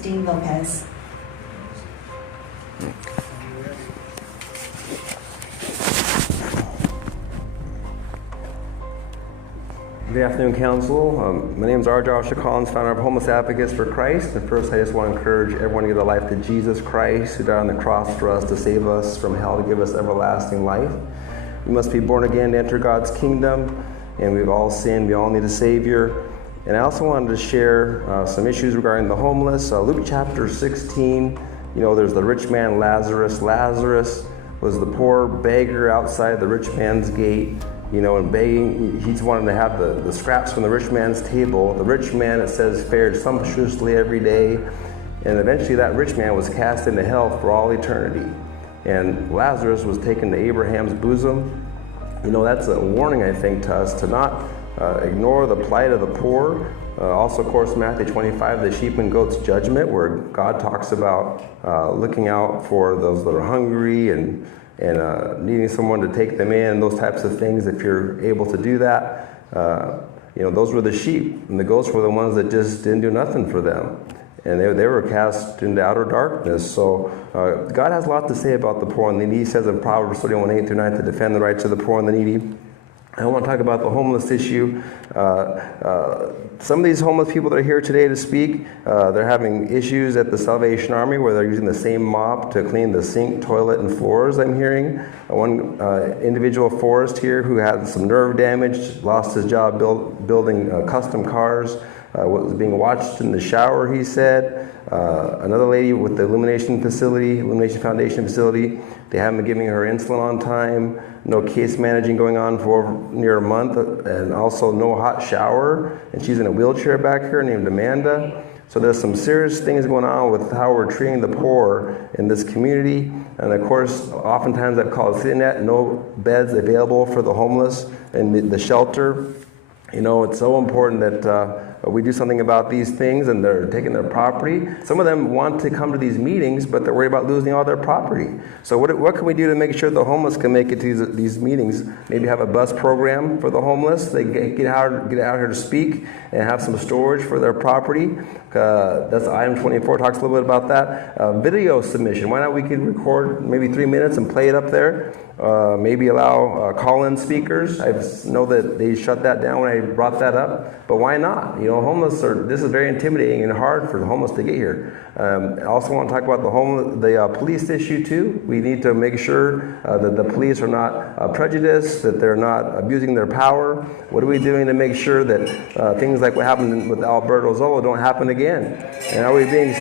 Steve Lopez. Good afternoon, Council. My name is R.Joshua, founder of Homeless Advocates for Christ. And first, I just want to encourage everyone to give their life to Jesus Christ, who died on the cross for us to save us from hell, to give us everlasting life. We must be born again to enter God's kingdom, and we've all sinned. We all need a Savior. And I also wanted to share some issues regarding the homeless. Luke chapter 16, there's the rich man Lazarus. Lazarus was the poor beggar outside the rich man's gate. And begging, he wanted to have the scraps from the rich man's table. The rich man, it says, fared sumptuously every day, and eventually that rich man was cast into hell for all eternity. And Lazarus was taken to Abraham's bosom. That's a warning, I think, to us to not ignore the plight of the poor. Also, of course, Matthew 25, the sheep and goats judgment, where God talks about looking out for those that are hungry and needing someone to take them in, and those types of things. If you're able to do that, those were the sheep, and the goats were the ones that just didn't do nothing for them, and they were cast into outer darkness. So God has a lot to say about the poor and the needy. He says in Proverbs 31:8-9 to defend the rights of the poor and the needy. I want to talk about the homeless issue. Some of these homeless people that are here today to speak, they're having issues at the Salvation Army where they're using the same mop to clean the sink, toilet, and floors, I'm hearing. One individual forest here who had some nerve damage, lost his job building custom cars, was being watched in the shower, he said. Another lady with the Illumination Foundation facility, they haven't been giving her insulin on time, no case managing going on for near a month, and also no hot shower, and she's in a wheelchair back here named Amanda. So there's some serious things going on with how we're treating the poor in this community. And of course, oftentimes I've called CityNet, no beds available for the homeless in the shelter. It's so important that we do something about these things, and they're taking their property. Some of them want to come to these meetings, but they're worried about losing all their property. So what can we do to make sure the homeless can make it to these meetings? Maybe have a bus program for the homeless. They get out here to speak and have some storage for their property. That's item 24, talks a little bit about that. Video submission. Why not we could record maybe 3 minutes and play it up there? Maybe allow call-in speakers. I know that they shut that down when I brought that up, but why not? This is very intimidating and hard for the homeless to get here. I also want to talk about the police issue too. We need to make sure that the police are not prejudiced, that they're not abusing their power. What are we doing to make sure that things like what happened with Alberto Zolo don't happen again? And are we being